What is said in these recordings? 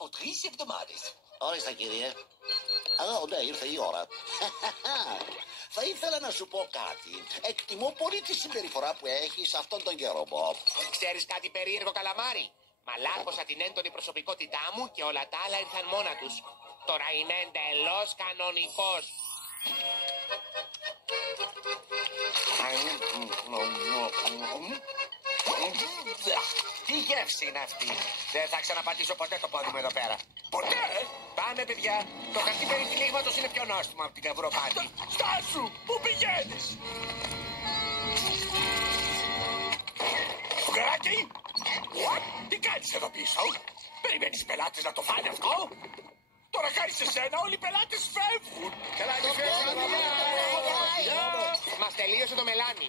από 3 εβδομάδες. Όριστα, κύριε. Ναι, ήρθε η ώρα. Θα ήθελα να σου πω κάτι. Εκτιμώ πολύ τη συμπεριφορά που έχεις αυτόν τον καιρό, Μπομπ. Ξέρεις κάτι περίεργο, καλαμάρι? Μαλάκωσα την έντονη προσωπικότητά μου και όλα τα άλλα ήρθαν μόνα τους. Τώρα είμαι εντελώς κανονικός. Τι γεύση είναι αυτή? Δεν θα ξαναπατήσω ποτέ το πόδι μου εδώ πέρα. Ποτέ! Πάμε, παιδιά. Το χαρτί περί τυλίγματος είναι πιο νόστιμο από την καβουροπάτη. Στάσου! Πού πηγαίνεις? Φουγγαράκι! Τι κάνεις εδώ πίσω? Περιμένεις πελάτες να το φάνε αυτό? Τώρα χάρη σε σένα όλοι οι πελάτες φεύγουν. Καλά, μας τελείωσε το μελάνι.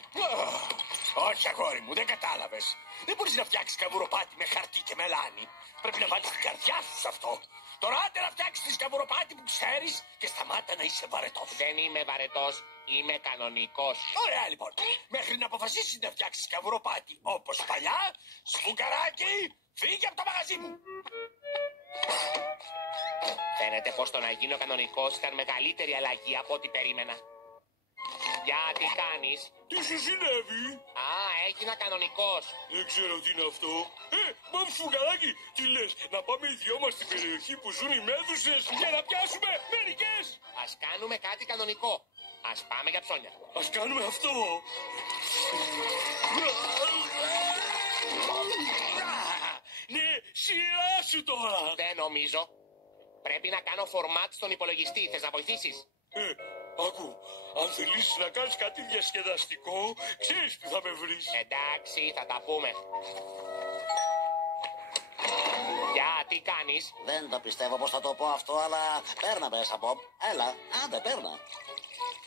Όχι, αγόρι μου, δεν κατάλαβες. Δεν μπορείς να φτιάξεις καβουροπάτι με χαρτί και μελάνι. Πρέπει να βάλεις την καρδιά σου σε αυτό. Τώρα άντε να φτιάξεις τη καβουροπάτι που ξέρεις και σταμάτα να είσαι βαρετός. Δεν είμαι βαρετός, είμαι κανονικός. Ωραία, λοιπόν. Μέχρι να αποφασίσεις να φτιάξεις καβουροπάτι όπως παλιά, σφουγγαράκι, φύγε από το μαγαζί μου. Φαίνεται πως το να γίνω κανονικός ήταν μεγαλύτερη αλλαγή από ό,τι περίμενα. Για τι κάνεις? Τι σου συνέβη? Α, έγινα κανονικός. Δεν ξέρω τι είναι αυτό. Μπαμ σφουγγαράκι, τι λες, να πάμε οι δυο μας στην περιοχή που ζουν οι μέδουσες για να πιάσουμε μερικές? Ας κάνουμε κάτι κανονικό. Ας πάμε για ψώνια. Ας κάνουμε αυτό. Ναι, σειρά σου τώρα. Δεν νομίζω. Πρέπει να κάνω format στον υπολογιστή. Θες να βοηθήσεις? Άκου, αν θελήσεις να κάνεις κάτι διασκεδαστικό, ξέρεις που θα με βρεις. Εντάξει, θα τα πούμε. Για τι κάνεις? Δεν το πιστεύω πως θα το πω αυτό, αλλά παίρνα μέσα, Μπομπ. Έλα, άντε, παίρνα.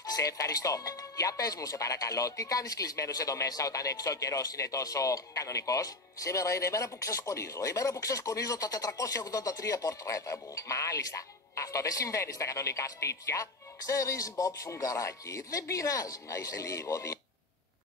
Σε ευχαριστώ. Για πες μου, σε παρακαλώ, τι κάνεις κλεισμένος εδώ μέσα όταν έξω ο καιρός είναι τόσο κανονικός? Σήμερα είναι η μέρα που ξεσκονίζω. Η μέρα που ξεσκονίζω τα 483 πορτρέτα μου. Μάλιστα. Αυτό δεν συμβαίνει στα κανονικά σπίτια. Ξέρεις, Μπομπ Σφουγγαράκι, δεν πειράζει να είσαι λίγο